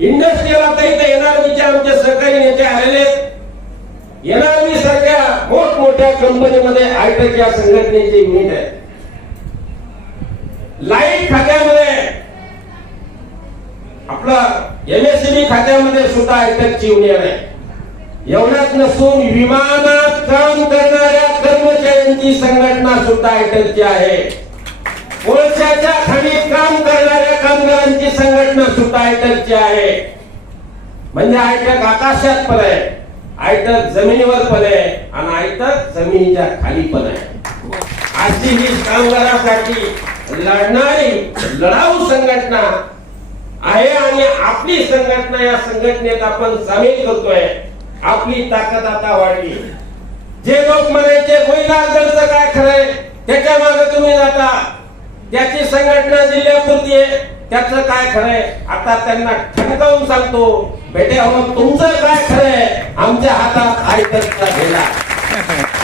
Industrial आता इथे एनआरबीचे आमचे सहकारी नेते आलेले एनआरबी सारख्या मोठमोठ्या कंपनीमध्ये आयटक या संघटनेचे युनिट आहे लाइट खात्यामध्ये आपला एमएससीबी खात्यामध्ये सुद्धा आयटकची युनियन आहे एवढ्यात नसून विमानात काम करणाऱ्या कर्मचाऱ्यांची संघटना सुद्धा आयटकची आहे. कोळशाच्या खाली काम करणाऱ्या कामगारांची संघटना सुद्धा आयटकची आहे. म्हणजे आयटक आकाशात पण आहे आयटक जमिनीवर पण आहे आणि आयटक जमिनीच्या खाली पण आहे. अशी ही कामगारासाठी लढणारी लढाऊ संघटना आहे आणि आपली संघटना या संघटनेत आपण सामील करतोय. आपली ताकद आता वाढली. जे लोक म्हणायचे गोईलागडचं काय खरंय त्याच्यामागे तुम्ही जाता. त्याची संघटना जिल्ह्यात होतीये त्याचं काय खरंय आता त्यांना ठणकावून सांगतो बेटे हो तुमचं काय खरंय आमच्या हातात आयटकचा गेला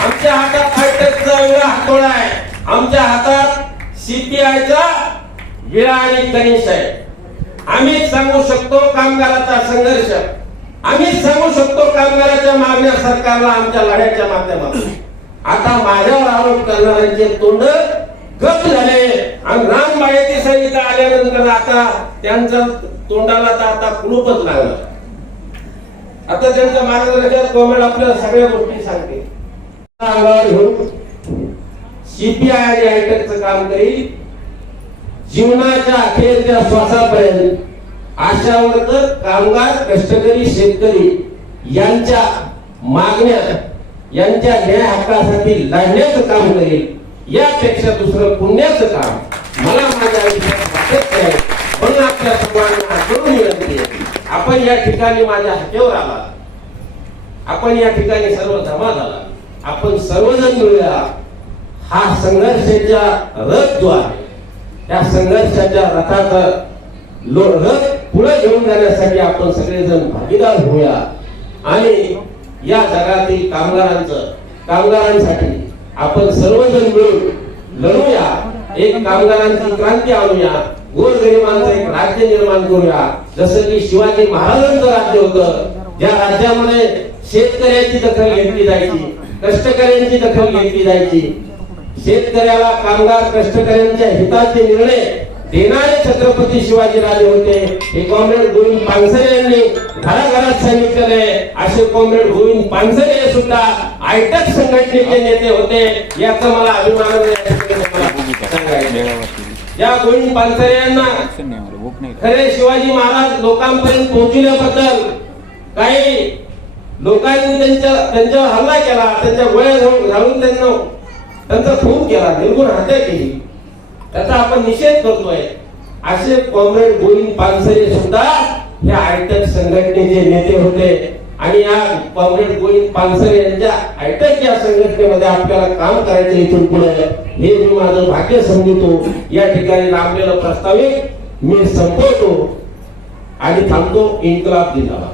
आमच्या हातात आयटकचा वेगळा हातोडा आहे. आमच्या हातात सीपीआयचा विळा आणि गणेश आहे. आम्ही सांगू शकतो कामगाराचा संघर्ष. आम्ही सांगू शकतो कामगाराच्या मागण्या सरकारला आमच्या लढ्याच्या माध्यमातून. आता माझ्यावर आरोप करणाऱ्यांचे तोंड गप झाले. आणि राम बाळेची संहिता आल्यानंतर आता त्यांचं तोंडाला तर आता कुलूपच लागलं. आता त्यांचं मार्गदर्शक कोमल आपल्याला सगळ्या गोष्टी सांगते अंगावर घेऊन सीपीआय आणि आयटकचं काम करील. जीवनाच्या अखेरच्या श्वासापर्यंत आशा वर्ग कामगार कष्टकरी शेतकरी यांच्या मागण्या यांच्या न्याय हक्कासाठी लढण्याचं काम करेल. यापेक्षा दुसरं पुण्याचं काम मला माझ्या आयुष्यात वाटत नाही. म्हणून आपल्या सर्वांना विनंती आपण या ठिकाणी माझ्या हाकेवर आला. आपण या ठिकाणी सर्व जमा झाला. आपण सर्वजण मिळूया. हा संघर्षाचा रथ जो आहे. त्या संघर्षाच्या रथाचा लो रथ पुढे घेऊन जाण्यासाठी आपण सगळेजण भागीदार होऊया. आणि या जगातील कामगारांचं कामगारांसाठी आपण सर्वजण मिळून लढूया. एक कामगारांची क्रांती आणूया. गोरगरिबांचं एक राज्य निर्माण करूया. जसं की शिवाजी महाराजांचं राज्य होतं. ज्या राज्यामध्ये शेतकऱ्यांची दखल घेतली जायची कष्टकऱ्यांची दखल घेतली जायची. शेतकऱ्याला कामगार कष्टकऱ्यांच्या हिताचे निर्णय देणारे छत्रपती शिवाजी राजे होते. हे कॉम्रेड गोविंद पानसरे यांनी घराघरात सांगितलेले असे कॉम्रेड गोविंद पानसरे हे सुद्धा आयटक संघटनेचे नेते होते. याचा मला अभिमान या मला या गोविंद पानसरे यांना खरे शिवाजी महाराज लोकांपर्यंत पोहोचल्याबद्दल काही लोकांनी त्यांच्या त्यांच्यावर हल्ला केला. त्यांच्या गोळ्या घालून घालून त्यांना त्यांचा खून केला. निर्गुण हत्या केली. त्याचा आपण निषेध करतोय. असे कॉम्रेड गोविंद पानसरे सुद्धा या आयटक संघटनेचे नेते होते. आणि या कॉम्रेड गोविंद पानसरे यांच्या आयटक या संघटनेमध्ये आपल्याला काम करायचं इथून पुढे. हे मी माझं भाग्य समजतो. या ठिकाणी लाभलेलं प्रस्तावित मी संपवतो आणि थांबतो. इन्कलाब दिला